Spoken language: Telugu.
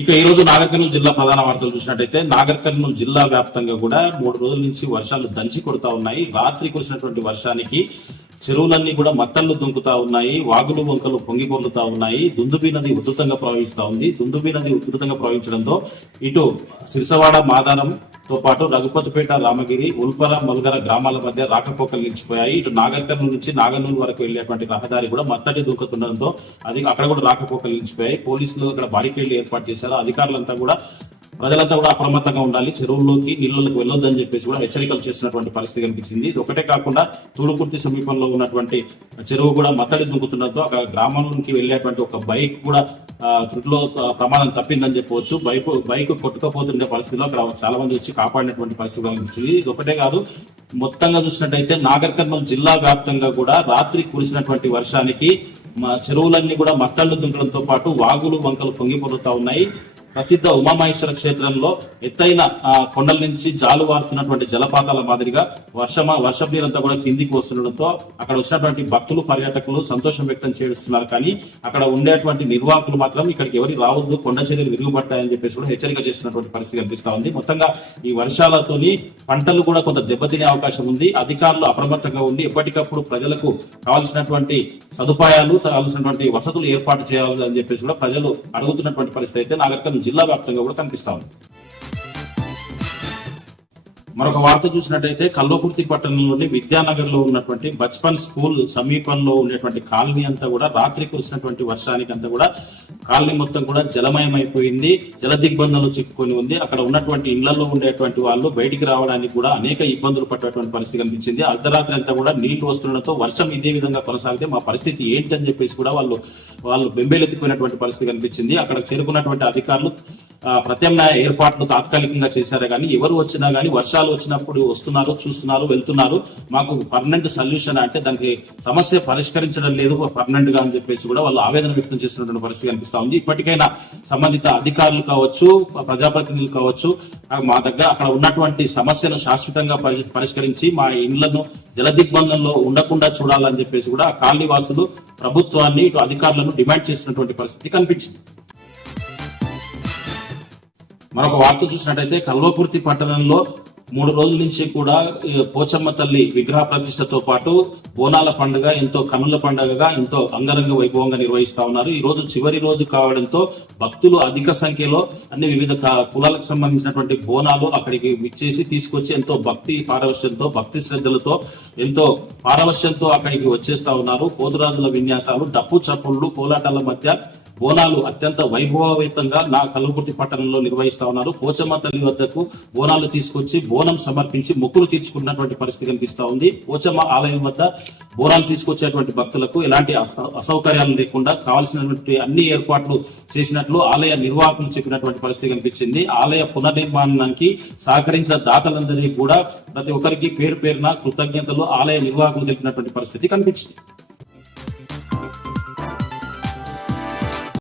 ఇక ఈ రోజు నాగర్ కర్నూలు జిల్లా ప్రధాన వార్తలు చూసినట్టయితే నాగర్ కర్నూలు జిల్లా వ్యాప్తంగా కూడా 3 రోజుల నుంచి వర్షాలు దంచి కొడతా ఉన్నాయి. రాత్రి కురిసినటువంటి వర్షానికి చెరువులన్నీ కూడా మత్తళ్లు దుంకుతా ఉన్నాయి. వాగులు వంకలు పొంగి పొర్లుతా ఉన్నాయి. దుందుబి నది ఉధృతంగా ప్రవహిస్తా ఉంది. దుందుబి నది ఉధృతంగా ప్రవహించడంతో ఇటు సిరిసవాడ మాదారంతో పాటు రఘుపతిపేట, రామగిరి, ఉల్పర, మల్గర గ్రామాల మధ్య రాకపోకలు నిలిచిపోయాయి. ఇటు నాగర్ కర్నూలు నుంచి నాగర్నూలు వరకు వెళ్లేటువంటి రహదారి కూడా మత్తడి దుంకుతుండడంతో అక్కడ కూడా రాకపోకలు నిలిచిపోయాయి. పోలీసులు అక్కడ బారికేళ్లు ఏర్పాటు చేశారు. అధికారులంతా కూడా ప్రజలంతా కూడా అప్రమత్తంగా ఉండాలి, చెరువుల్లోకి నీళ్ళలోకి వెళ్ళొద్దని చెప్పేసి కూడా హెచ్చరికలు చేస్తున్నటువంటి పరిస్థితి కనిపించింది. ఇది ఒకటే కాకుండా తూడుకుర్తి సమీపంలో ఉన్నటువంటి చెరువు కూడా మత్తడి దుంకుతుండడంతో అక్కడ గ్రామంలోకి వెళ్ళేటువంటి ఒక బైక్ కూడా త్రుటిలో ప్రమాదం తప్పిందని చెప్పవచ్చు. బైక్ కొట్టుకపోతుండే పరిస్థితిలో అక్కడ చాలా మంది వచ్చి కాపాడినటువంటి పరిస్థితి కనిపించింది. ఇది ఒకటే కాదు, మొత్తంగా చూసినట్టయితే నాగర్ కర్నూలు జిల్లా వ్యాప్తంగా కూడా రాత్రి కురిసినటువంటి వర్షానికి చెరువులన్నీ కూడా మత్తళ్లు దుంకడంతో పాటు వాగులు వంకలు పొంగిపొరుతా ఉన్నాయి. ప్రసిద్ధ ఉమామహేశ్వర క్షేత్రంలో ఎత్తైన కొండల నుంచి జాలువారుతున్నటువంటి జలపాతాల మాదిరిగా వర్షం నీరంతా కూడా కిందికి వస్తుండడంతో అక్కడ వచ్చినటువంటి భక్తులు, పర్యాటకులు సంతోషం వ్యక్తం చేస్తున్నారు. కానీ అక్కడ ఉండేటువంటి నిర్వాహకులు మాత్రం ఇక్కడికి ఎవరికి రావద్దు, కొండ చర్యలు విరుగుపడతాయని చెప్పేసి కూడా హెచ్చరిక చేస్తున్నటువంటి పరిస్థితి కనిపిస్తా ఉంది. మొత్తంగా ఈ వర్షాలతోని పంటలు కూడా కొంత దెబ్బతినే అవకాశం ఉంది. అధికారులు అప్రమత్తంగా ఉండి ఎప్పటికప్పుడు ప్రజలకు కావాల్సినటువంటి సదుపాయాలు, కావాల్సినటువంటి వసతులు ఏర్పాటు చేయాలి అని చెప్పేసి కూడా ప్రజలు అడుగుతున్నటువంటి పరిస్థితి అయితే నాగర్ కర్నూలు జిల్లా వ్యాప్తంగా కూడా కనిపిస్తా ఉంది. మరొక వార్త చూసినట్టయితే కల్వకుర్తి పట్టణంలోని విద్యానగర్ లో ఉన్నటువంటి బచ్పన్ స్కూల్ సమీపంలో ఉండేటువంటి కాలనీ అంతా కూడా రాత్రి కురిసినటువంటి వర్షానికి అంతా కూడా కాలనీ మొత్తం కూడా జలమయం అయిపోయింది. జల దిగ్బంధంలో చిక్కుకొని ఉంది. అక్కడ ఉన్నటువంటి ఇళ్లలో ఉండేటువంటి వాళ్ళు బయటికి రావడానికి కూడా అనేక ఇబ్బందులు పట్టేటువంటి పరిస్థితి కనిపించింది. అర్ధరాత్రి అంతా కూడా నీళ్లు వస్తుండడంతో వర్షం ఇదే విధంగా కొనసాగితే మా పరిస్థితి ఏంటని చెప్పేసి కూడా వాళ్ళు బెంబేలెత్తిపోయినటువంటి పరిస్థితి కనిపించింది. అక్కడ చేరుకున్నటువంటి అధికారులు ప్రత్యామ్నాయ ఏర్పాట్లు తాత్కాలికంగా చేశారే కానీ ఎవరు వచ్చినా కానీ వర్షాలు వచ్చినప్పుడు వస్తున్నారు, చూస్తున్నారు, వెళ్తున్నారు. మాకు పర్మనెంట్ సొల్యూషన్ అంటే దానికి సమస్య పరిష్కరించడం లేదు పర్మనెంట్ గా అని చెప్పేసి కూడా వాళ్ళు ఆవేదన వ్యక్తం చేస్తున్నటువంటి పరిస్థితి కనిపిస్తా ఉంది. ఇప్పటికైనా సంబంధిత అధికారులు కావచ్చు, ప్రజాప్రతినిధులు కావచ్చు, మా దగ్గర అక్కడ ఉన్నటువంటి సమస్యను శాశ్వతంగా పరిష్కరించి మా ఇళ్లను జల దిగ్బంధంలో ఉండకుండా చూడాలని చెప్పేసి కూడా ఆ కాలనీ వాసులు ప్రభుత్వాన్ని, ఇటు అధికారులను డిమాండ్ చేస్తున్నటువంటి పరిస్థితి కనిపించింది. మరొక వార్త చూసినట్టయితే కల్వకుర్తి పట్టణంలో 3 రోజుల నుంచి కూడా పోచమ్మ తల్లి విగ్రహ ప్రతిష్టతో పాటు బోనాల పండుగ ఎంతో కనుల పండుగగా ఎంతో అంగరంగ వైభవంగా నిర్వహిస్తా ఉన్నారు. ఈ రోజు చివరి రోజు కావడంతో భక్తులు అధిక సంఖ్యలో అన్ని వివిధ కులాలకు సంబంధించినటువంటి బోనాలు అక్కడికి విచ్చేసి తీసుకొచ్చి ఎంతో భక్తి పారవశ్యంతో, భక్తి శ్రద్ధలతో, ఎంతో పారవశ్యంతో అక్కడికి వచ్చేస్తా ఉన్నారు. పోతురాజుల విన్యాసాలు, డప్పు చప్పుళ్ళు, కోలాటాల మధ్య బోనాలు అత్యంత వైభవయుతంగా కల్వకుర్తి పట్టణంలో నిర్వహిస్తా ఉన్నారు. పోచమ్మ తల్లి వద్దకు బోనాలు తీసుకొచ్చి బోనం సమర్పించి మొక్కులు తీర్చుకున్నటువంటి పరిస్థితి కనిపిస్తా ఉంది. పోచమ్మ ఆలయం వద్ద బోనాలు తీసుకొచ్చేటువంటి భక్తులకు ఎలాంటి అసౌకర్యాలు లేకుండా కావాల్సినటువంటి అన్ని ఏర్పాట్లు చేసినట్లు ఆలయ నిర్వాహకులు చెప్పినటువంటి పరిస్థితి కనిపించింది. ఆలయ పునర్నిర్మాణానికి సహకరించిన దాతలందరికీ కూడా ప్రతి ఒక్కరికి పేరు పేరున కృతజ్ఞతలు ఆలయ నిర్వాహకులు తెలిపినటువంటి పరిస్థితి కనిపించింది.